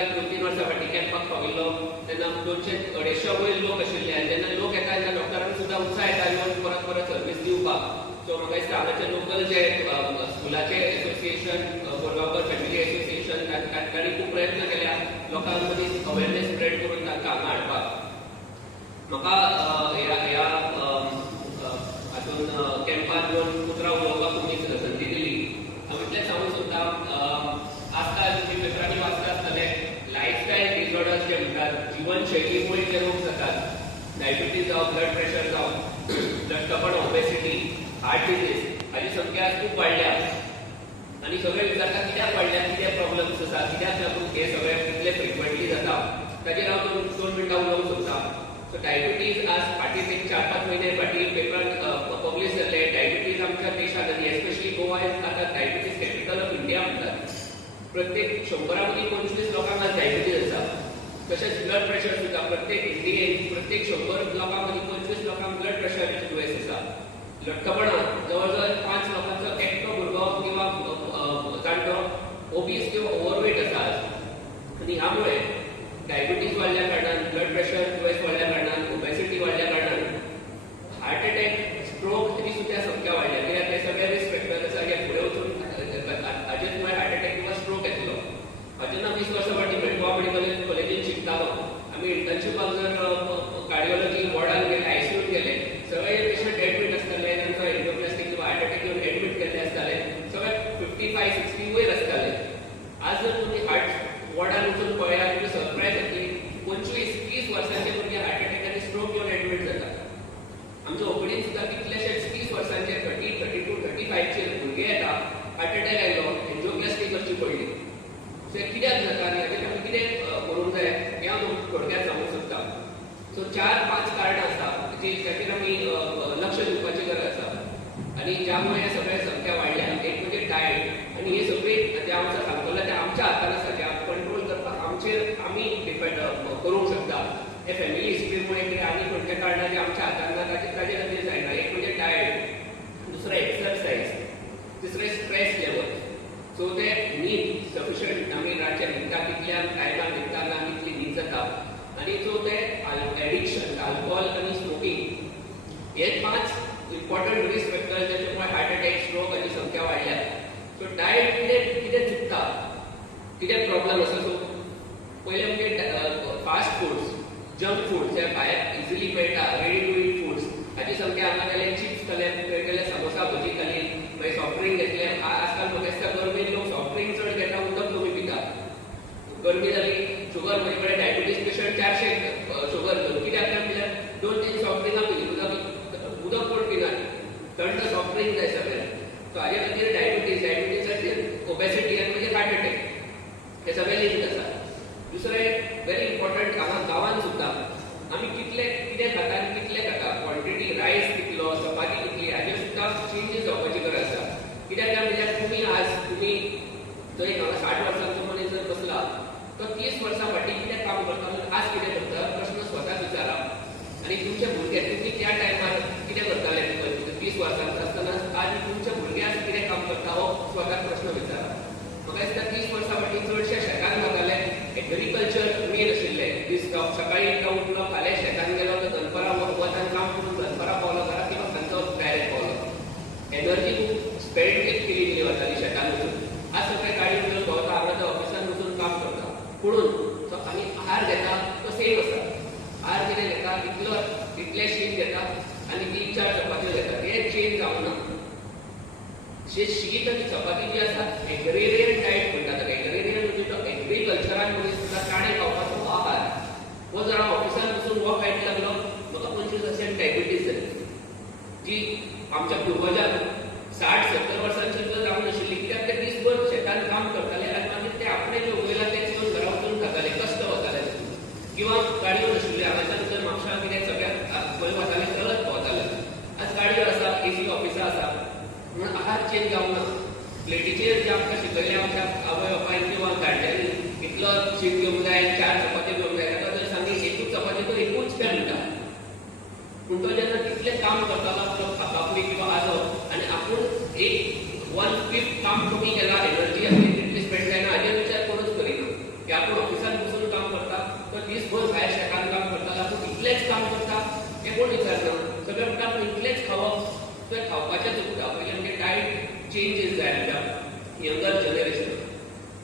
एक दोन तीन वर्सां फाटीं कॅम्पाक पाविल्लो तेन्ना दोनशे अडेचशे वयर लोक आशिल्ले आनी जेन्ना लोक येता तेन्ना डॉक्टरांक सुद्दां उत्साह येता येवन परत परत सर्वीस दिवपाक सो म्हाका दिसता हांगाचे लोकल जे स्कुलाचे एसोसिएशन गोरगांवकर फॅमिली एसोसिएशन तांणी खूब प्रयत्न केल्या. लोकां मदीं अवेरनेस स्प्रेड करून तांकां हांगा हाडपाक म्हाका अ, ह्या ह्या अ, अ, हातून अ, कॅम्पान येवन उतरां उलोवपाक तुमी संदी दिली हांव इतलेंच सांगूंक सोदतां अ, आजकाल तुमी पेपरांनी वाचता आसतले लायफस्टायल डिसऑर्डर्स जे म्हणटात जीवनशैलीमुळे रोग जातात डायबिटीज जावं ब्लड प्रेशर जावं लठ्ठपण ओबेसिटी हार्ट डिजीज हाची संख्या आज खूब वाडल्या आनी सगळे विचारतात कित्याक वाडल्या कितें प्रॉब्लम्स आसा कित्याक लागून हे सगळे कितले फ्रिक्वेंटली जाता ताजेर हांव दोन दोन मिनटां उलोवंक सोदतां सो डायबिटीज आज फाटीं एक चार पांच म्हयने फाटीं पेपरान पब्लीश जाल्ले डायबिटीज आमच्या देशांत आनी एस्पेशली गोवा आतां डायबिटीज कॅपिटल ऑफ इंडिया म्हणटात प्रत्येक शंबरा मदीं पंचवीस लोकांक आज डायबिटीज आसा तशेंच ब्लड प्रेशर सुद्दां प्रत्येक इंडियेन प्रत्येक शंभर लोकां मदीं पंचवीस लोकांक ब्लड प्रेशराचें दुयेंस आसा लठ्ठपणां जवळ जवळ पांच लोकांचो एकटो भुरगो किंवा जाणटो ओबीस किंवा ओव्हरवेट आसा आनी ह्यामुळे मुळे वाडल्या कारणान ब्लड प्रेशर दुयेंस वाडल्या कारणान ओबेसिटी वाडल्या कारणान हार्ट अटॅक स्ट्रोक हाची सुद्दां संख्या वाडल्या कित्याक हे सगळे रिस्क फॅक्टर्स आसा जे फुडें वचून हाजेच मुळे हार्ट अटॅक किंवा स्ट्रोक येतलो हाचे ना वीस वर्सां फाटीं गोवा मेडिकल कॉलेजीन शिकतालो आमी इंटर्नशिपाक जर कार्डिओलॉजी वॉर्डान गेले आयसीयूत गेले सगळे पेशंट एडमीट आसताले तांकां एन्डोप्लास्टिक किंवा हार्ट अटॅक येवन एडमीट केल्ले आसताले सगळे फिफ्टी फाय सिक्स्टी वयर आसताले आज जर तुमी हार्ट वॉर्डान वचून पळयात तुमी सरप्रायज जातली पंचवीस तीस वर्सांचे भुरगे हार्ट अटॅक आनी स्ट्रोक येवन एडमीट जातात आमच्या ओपीडीन सुद्दां कितलेशेच तीस वर्सांचे थर्टी थर्टी टू थर्टी फायवचे भुरगे येता हार्ट अटॅक आयलो एन्जिओप्लास्टी करची पडली सो हे कित्याक जाता आनी हाचेर आमी कितें अ, करूंक जाय हें हांव तुमकां थोडक्यात सांगूंक सोदतां सो चार पांच कारणां आसा जी जाचेर आमी अ, अ, लक्ष दिवपाची गरज आसा आनी ज्यामुळे हे सगळे संख्या वाडल्या एक म्हणजे डायट आनी हे सगळी जे हांव आतां सांगतलो ते आमच्या हातान आसा जे कंट्रोल करपाक आमचेर आमी डिपेंड करूंक शकता हे फॅमिली हिस्ट्रीमुळे कितें आनी खंयचे कारणां जे आमच्या हातान ना ताचे ताजे खातीर जायना एक म्हणजे डायट दुसरो एक्सरसायज तिसरे स्ट्रेस लेवल सो ते न्हीद सफिशंट आमी रातचे न्हिदता कितल्या टायमार न्हिदता ना कितली न्हीद जाता आनी सो ते एडिक्शन अल्कोहॉल आनी स्मोकिंग हे पांच इम्पॉर्टंट रिस्क फॅक्टर्स ज्याच्यामुळे हार्ट अटॅक स्ट्रोक हाची संख्या वाडल्या सो डायट कितें कितें चुकता कितें प्रॉब्लम आसा सो पयले म्हणजे फास्ट फूड्स जंक फूड जे भायर इजिली मेळटा रेडी टू इट फूड्स हाची संख्या हांगा जाल्यार चिप्स खाले खंय समोसा भजी खाली मागीर सॉफ्ट ड्रिंक घेतले आजकाल म्हाका दिसता गरमेन लोक सॉफ्ट ड्रिंक चड घेता उदक कमी पिता. गरमी जाली शुगर म्हजे कडेन डायबिटीज पेशंट चारशे शुगर घेवन कित्याक काय म्हटल्यार दोन तीन सॉफ्ट ड्रिंकां पिली उदक उदक कोण पिनात थंड सॉफ्ट ड्रिंक जाय सगळ्यांक सो हाज्या खातीर डायबिटीज डायबिटीजाचेर ओबेसिटी आनी मागीर हार्ट अटॅक हे सगळे लिंक आसा दुसरें व्हेरी इम्पॉर्टंट हांगा गांवांत सुद्दां आमी कितले कितें खाता आनी कितले खाता क्वॉन्टिटी रायस कितलो चपाती कितली हाजेर सुद्दां चेंजीस जावपाची गरज आसा कित्याक काय म्हणजे तुमी आज तुमी जर एक हांगा साठ वर्सांचो मनीस जर बसला तो तीस वर्सां फाटीं कितें काम करता? म्हणून आज कितें करता? प्रश्न स्वताक विचारा. आनी तुमचे भुरगे तुमी त्या टायमार कितें करताले तीस वर्सांचो आसतना आज तुमचे भुरगे आज कितें काम करता हो स्वताक प्रश्न विचारा म्हाका दिसता तीस वर्सां फाटीं चडशे शेतान वताले एग्रीकल्चर मेन दीस सकाळी एकदा उठलो फाल्यां शेतान गेलो तर दनपारां वतान काम करून दनपरां पावलो घरा किंवा तांचो डायरेक्ट पावलो एनर्जी खूब स्पेंड केली गेली वताली शेतान वचून आज सकाळी गाडी घेवन भोंवता हांगा त्या ऑफिसान वचून काम करता. पुणून तो आनी आहार घेता तो सेम आसा आहार कितें घेता इतलो इतले शीत घेता आनी तीन चार चपात्यो घेता. हे चेंज जावना जे शीत आनी चपाती जी आसा एग्रेरियन डायट म्हणटा ताका एग्रेरियन म्हणजे तो एग्रीकल्चरान मनीस सुद्दां काणे खावपाक हो जर हांव ऑफिसान वचून हो खायला लागलो म्हाका पंचवीस वर्सांनी डायबिटीज जाली जी आमच्या पूर्वजांक साठ सत्तर गुंतवण्यासाठी तिथले काम करताना आपलं कापले किंवा आलं आणि आपण एक वन फिफ्थ काम कमी केला एनर्जी आपली तिथली स्पेंड केला आणि विचार करूनच करीना की आपण ऑफिसात बसून काम करता तर दिसभर भायर शेकान काम करता आपण इतलेंच काम करता हे कोण विचारना सगळे म्हणटा आपण इतलेंच खावप तर खावपाच्या उरता पयलीं म्हणजे डायट चेंजीस जाय आमच्या यंगर जनरेशन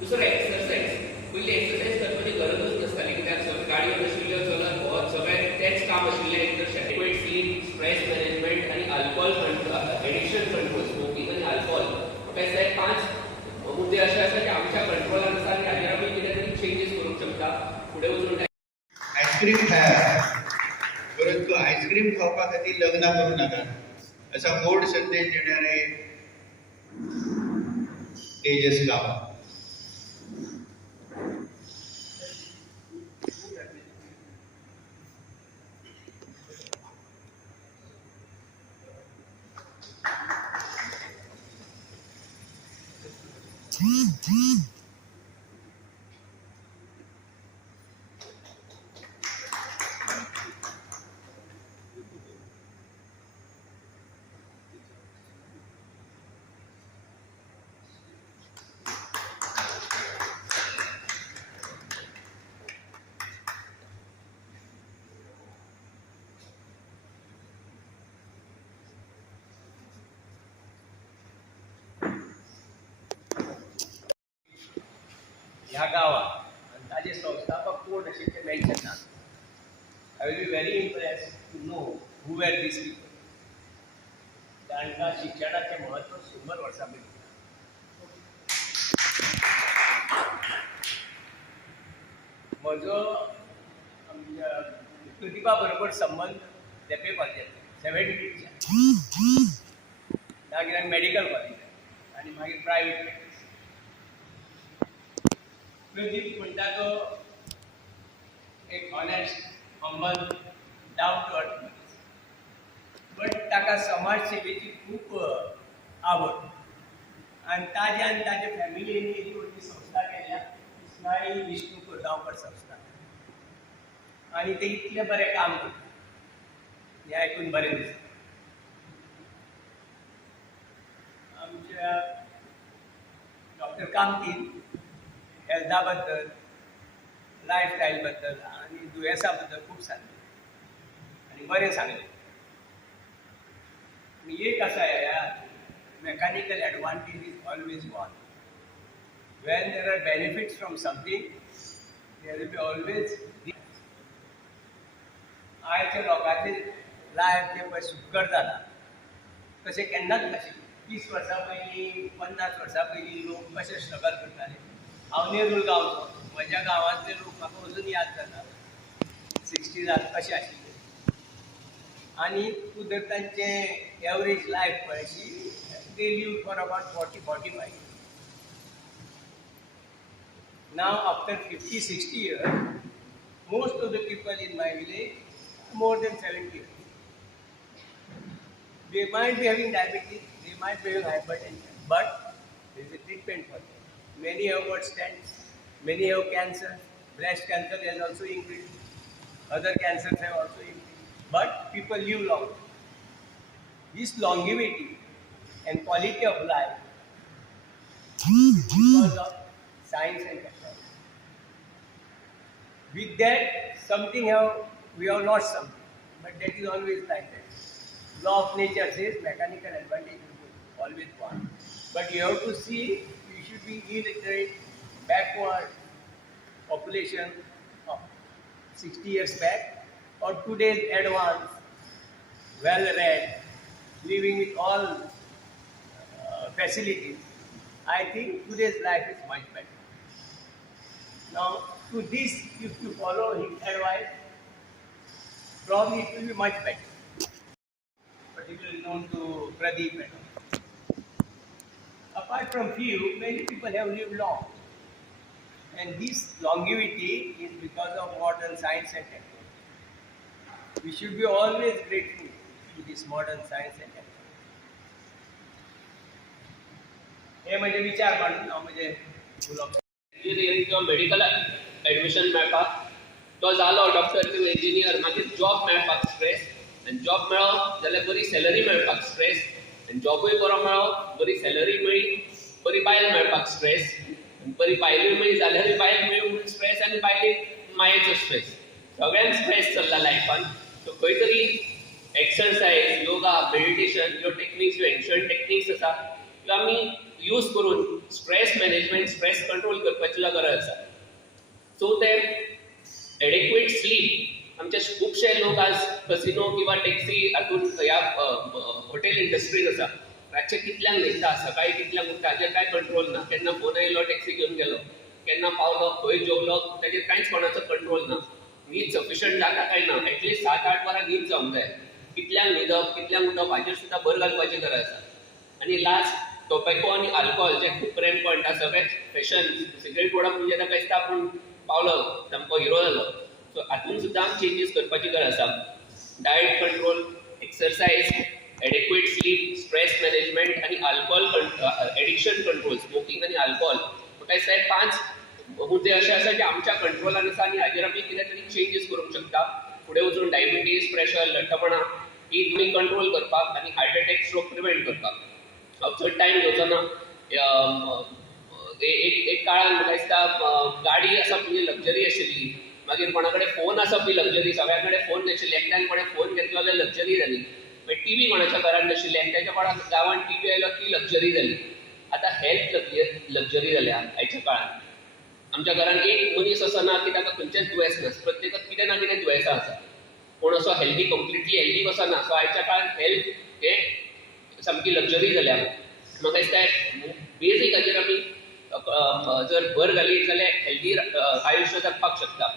दुसरं एक्सरसाइज पयली एक्सरसाइज करपाची गरजच नासताली कित्याक गाडयो नाशिल्ल्यो चलत भोंवत सगळें तेंच काम आशिल्लें तर शेतां स्लीप स्ट्रेस मॅनेजमेंट आनी alcohol control addiction control smoking आनी अल्कोहol म्हाका दिसता हे पांच मुद्दे अशे आसा की आमच्या कंट्रोलान आसा आनी हाजेर आमी कितें तरी चेंजीस करूंक शकता फुडें वचून आईस्क्रीम खाया परंतु आईस्क्रीम खावपा खातीर लग्न करूं नाका. असा गोड संदेश देणारे तेजस गांव. ¡Cruz, cruz! ह्या गावात. आणि ताजे संस्थापक कोण असे ते मेन्शन ना I will be very impress to know who where these people तांकां शिक्षणाचें म्हत्व शंबर वर्सां पयलीं म्हजो प्रतिभा बरोबर संबंध देपेपाचे सेव्हन्टीच्या मागीर मेडिकल कॉलेज आनी मागीर प्रायवेट प्रॅक्टीस प्रदीप म्हणटा तो एक honest humble down to earth but ताका समाज सेवेची खूब आवड. आनी ताजे आनी ताजे फॅमिलीन एक व्हडली संस्था केल्या इस्माईल विष्णू कोरगांवकर संस्था. आनी ते इतलें बरें काम करता हें आयकून बरें दिसता आमच्या डॉक्टर कामतीन हेल्था बद्दल आणि बद्दल आनी सांगले. बद्दल खूब सांगलें. आनी बरें सांगलें आनी एक आसा ह्या mechanical advantage is always one when there are benefits from something there be always आयच्या लोकांचे लायफ जे पळय सुकर जाला तशें केन्नाच नाशिल्लें तीस वर्सां पयलीं पन्नास वर्सां पयलीं लोक कशे स्ट्रगल करताले हा निर्मूळ गावचो. म्हज्या गावातले लोक म्हाका अजून याद जाता सिक्स्टी अशें आशिल्ले आनी कुदरतांचे एवरेज लायफ पळय अशी they live for about forty forty five now after fifty sixty years most of the people in my village more than seventy years they might be having diabetes they might be having hypertension but they is a treatment for them Many have got stents, many have cancer, breast cancer has also increased, other cancers have also increased, but people live long. This longevity and quality of life because of science and technology. With that, something have we have lost something, but that is always like that. Law of nature says mechanical advantage is always one, but you have to see should be illiterate, backward population of 60 years back, or today's advanced, well-read, living with all uh, facilities. I think today's life is much better. Now, to this, if you follow his advice, probably it will be much better. Particularly known to Pradeep Apart from few, many people have lived long. And this longevity is because of modern science and technology. We should be always grateful to this modern science and technology. हे म्हणजे विचार मांडून हांव म्हणजे उलोवप engineering किंवा medical admission मेळपाक तो जालो डॉक्टर किंवा इंजिनियर मागीर जॉब मेळपाक स्ट्रेस आनी जॉब मेळ्ळो जाल्यार बरी सॅलरी मेळपाक स्ट्रेस आनी जॉबूय बरो मेळ्ळो बरी सॅलरी मेळ्ळी बरी बायल मेळपाक स्ट्रेस बरी बायलूय मेळ्ळी जाल्यार बायल मेळ्ळी म्हणून स्ट्रेस आनी बायलेक मायेचो स्ट्रेस सगळ्यांक स्ट्रेस चल्ला लायफान सो खंय तरी एक्सरसायज योगा मेडिटेशन ह्यो टेक्निक्स ह्यो एन्शंट टेक्निक्स आसा त्यो आमी यूज करून स्ट्रेस मॅनेजमेंट स्ट्रेस कंट्रोल करपाची गरज आसा. सो ते एडिक्वेट स्लीप आमचे खुबशे लोक आज कसिनो किंवा टॅक्सी हातून ह्या हॉटेल इंडस्ट्रीन आसा रातचे कितल्यांक न्हिदता सकाळी कितल्यांक उठता हाजेर कांय कंट्रोल ना? केन्ना फोन येयलो टॅक्सी घेवन गेलो. केन्ना पावलो खंय जेवलो ताजेर कांयच कोणाचो कंट्रोल ना. न्हीद सफिशंट जाता काय ना? एटलीस्ट सात आठ वरां न्हीद जावंक जाय कितल्यांक न्हिदप कितल्यांक उठप हाजेर सुद्दां भर घालपाची गरज आसा आनी लास्ट टोबॅको आनी आल्कोहॉल जे खूब रॅम्पंट आसा सगळे फॅशन सिगरेट प्रोडक्ट म्हणजे ताका दिसता आपूण पावलो सामको हिरो जालो सो हातून सुद्दां चेंजीस करपाची गरज आसा diet control exercise adequate sleep stress management आनी अल्कोहोल एडिक्शन कंट्रोल स्मोकिंग आनी अल्कोहोल म्हाका साहेब पाच पांच मुद्दे असे आसा जे आमच्या कंट्रोलान आसा आनी हाजेर आमी कितें तरी चेंजीस करूंक शकता. फुडें वचून डायबिटीज प्रेशर लठ्ठपणा ही तुमी कंट्रोल करपाक आनी हार्ट अटॅक स्ट्रोक प्रिवेंट करपाक हांव चड टायम घेवचो ना एक एक काळान म्हाका दिसता गाडी आसा म्हणजे लक्झरी आशिल्ली मागीर कोणा कडेन फोन आसप ही लक्झरी सगळ्या कडेन फोन नाशिल्ले एकट्यान कोणें फोन घेतलो जाल्यार लक्झरी जाली मागीर टी व्ही कोणाच्या घरान नाशिल्ली एकट्याच्या कोणाक गांवांत टी व्ही आयलो ती लक्झरी जाली आतां हेल्थ लक्झरी जाल्या आयच्या काळान आमच्या घरान एक मनीस असो ना की ताका खंयचेच दुयेंस ना प्रत्येकाक कितें ना कितें दुयेंसां आसा कोण असो हेल्दी कंप्लिटली हेल्दी कसो ना सो आयच्या काळान हेल्थ हे सामकी लक्झरी जाल्या म्हाका दिसता बेजीक हाजेर आमी जर भर घालीत जाल्यार हेल्दी आयुश्य जगपाक शकता.